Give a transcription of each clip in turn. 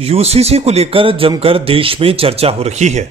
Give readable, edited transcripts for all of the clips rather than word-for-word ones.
UCC को लेकर जमकर देश में चर्चा हो रही है।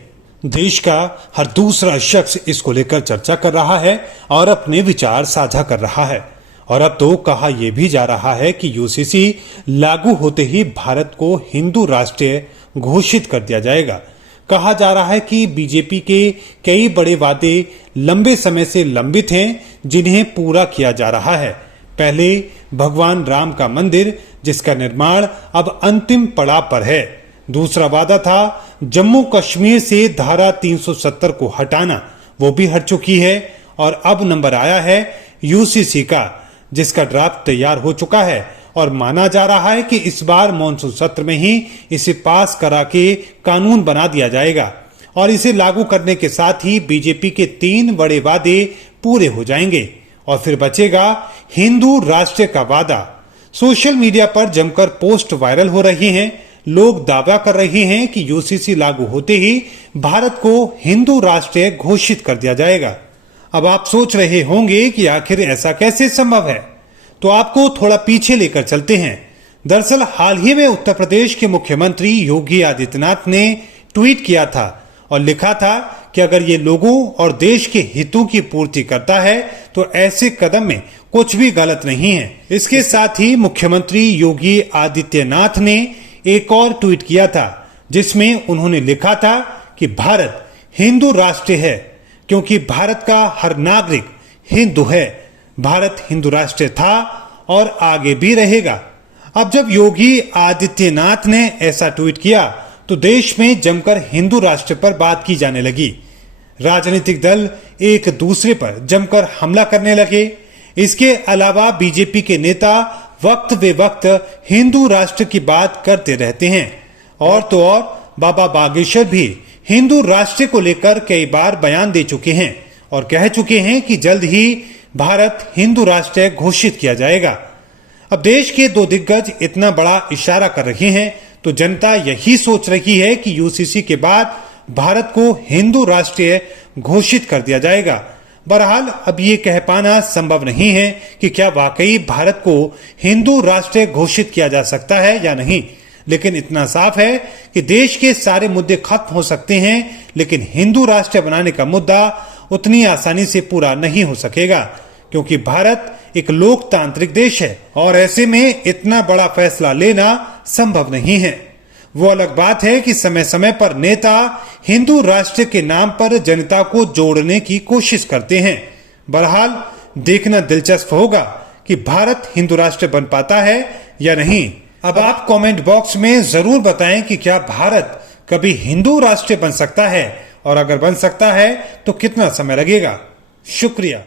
देश का हर दूसरा शख्स इसको लेकर चर्चा कर रहा है और अपने विचार साझा कर रहा है। और अब तो कहा यह भी जा रहा है कि यूसीसी लागू होते ही भारत को हिंदू राष्ट्र घोषित कर दिया जाएगा। कहा जा रहा है कि बीजेपी के कई बड़े वादे लंबे समय से लंबित हैं, जिन्हें पूरा किया जा रहा है। पहले भगवान राम का मंदिर, जिसका निर्माण अब अंतिम पड़ाव पर है। दूसरा वादा था जम्मू कश्मीर से धारा 370 को हटाना, वो भी हट चुकी है। और अब नंबर आया है यूसीसी का, जिसका ड्राफ्ट तैयार हो चुका है और माना जा रहा है कि इस बार मॉनसून सत्र में ही इसे पास करा के कानून बना दिया जाएगा। और इसे लागू करने के साथ ही बीजेपी के 3 बड़े वादे पूरे हो जाएंगे और फिर बचेगा हिंदू राष्ट्र का वादा। सोशल मीडिया पर जमकर पोस्ट वायरल हो रही हैं। लोग दावा कर रहे हैं कि यूसीसी लागू होते ही भारत को हिंदू राष्ट्र घोषित कर दिया जाएगा। अब आप सोच रहे होंगे कि आखिर ऐसा कैसे संभव है, तो आपको थोड़ा पीछे लेकर चलते हैं। दरअसल हाल ही में उत्तर प्रदेश के मुख्यमंत्री योगी आदित्यनाथ ने ट्वीट किया था और लिखा था कि अगर ये लोगों और देश के हितों की पूर्ति करता है तो ऐसे कदम में कुछ भी गलत नहीं है। इसके साथ ही मुख्यमंत्री योगी आदित्यनाथ ने एक और ट्वीट किया था, जिसमें उन्होंने लिखा था कि भारत हिंदू राष्ट्र है, क्योंकि भारत का हर नागरिक हिंदू है। भारत हिंदू राष्ट्र था और आगे भी रहेगा। अब जब योगी आदित्यनाथ ने ऐसा ट्वीट किया तो देश में जमकर हिंदू राष्ट्र पर बात की जाने लगी। राजनीतिक दल एक दूसरे पर जमकर हमला करने लगे। इसके अलावा बीजेपी के नेता वक्त बे वक्त हिंदू राष्ट्र की बात करते रहते हैं। और तो और बाबा बागेश्वर भी हिंदू राष्ट्र को लेकर कई बार बयान दे चुके हैं और कह चुके हैं कि जल्द ही भारत हिंदू राष्ट्र घोषित किया जाएगा। अब देश के 2 दिग्गज इतना बड़ा इशारा कर रहे हैं तो जनता यही सोच रही है कि यूसीसी के बाद भारत को हिंदू राष्ट्र घोषित कर दिया जाएगा। बहरहाल अब ये कह पाना संभव नहीं है कि क्या वाकई भारत को हिंदू राष्ट्र घोषित किया जा सकता है या नहीं, लेकिन इतना साफ है कि देश के सारे मुद्दे खत्म हो सकते हैं, लेकिन हिंदू राष्ट्र बनाने का मुद्दा उतनी आसानी से पूरा नहीं हो सकेगा, क्योंकि भारत एक लोकतांत्रिक देश है और ऐसे में इतना बड़ा फैसला लेना संभव नहीं है। वो अलग बात है कि समय समय पर नेता हिंदू राष्ट्र के नाम पर जनता को जोड़ने की कोशिश करते हैं। बहरहाल देखना दिलचस्प होगा कि भारत हिंदू राष्ट्र बन पाता है या नहीं। अब आप कमेंट बॉक्स में जरूर बताएं कि क्या भारत कभी हिंदू राष्ट्र बन सकता है, और अगर बन सकता है तो कितना समय लगेगा। शुक्रिया।